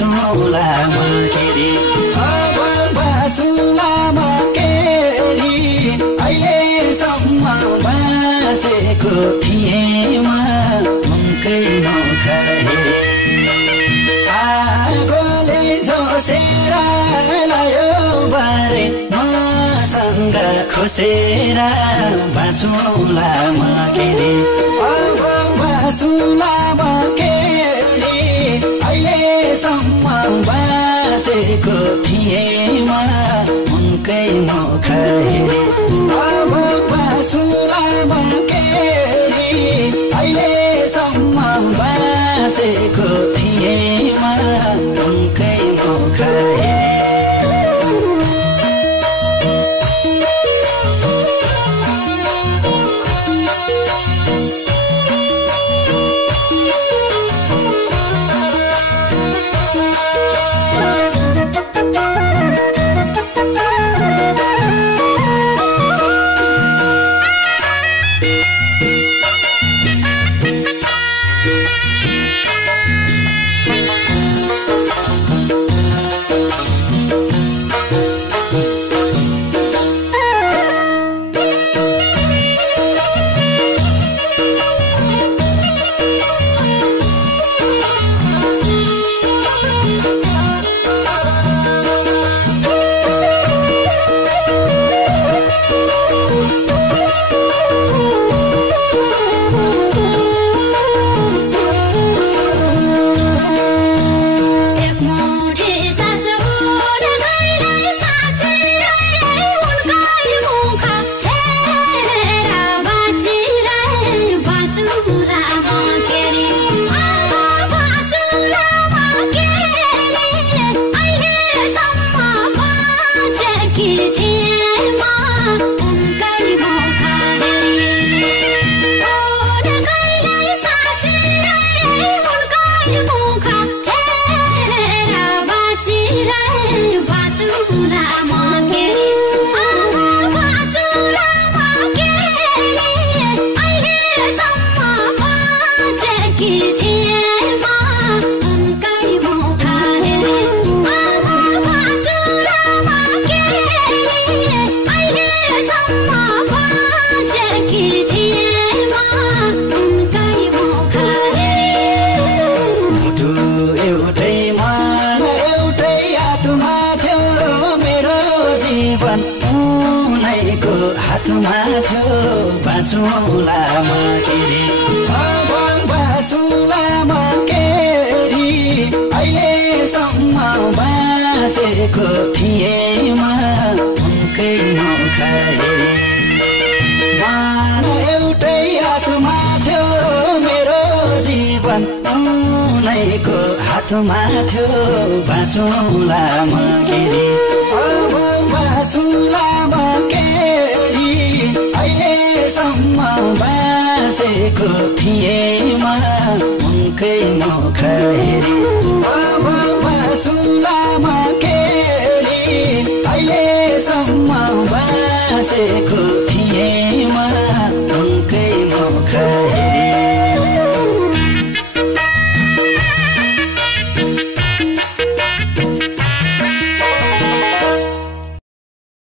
बाँचौँला मकेरी अब बाँचौँला मकेरी अहिलेसम्म बाँचेको थिएमा उनकै मुख हेरी आगोले झोसेर लायो बारे मसँग खोसेर बाँचौँला मकेरी अब बाँचौँला मकेरी अहिलेसम्म बाँचेको थिएमा उनकै मुख हेरी अब बाँचौँला मकेरी अहिलेसम्म बाँचेको थिएमा उनकै मुख हेरी बाँचौँला मकेरी अब बाँचौँला मकेरी अहिलेसम्म बाँचेको थिएमा उनकै मुख हेरी मान एउटै हातमा थियो मेरो जीवन उनैको हातमा थियो बाँचौँला मकेरी अब बाँचौँला मकेरी अहिलेसम्म बाँचेको थिएमा उनकै मुख हेरी अब बाँचौँला मकेरी अहिलेसम्म बाँचेको थिए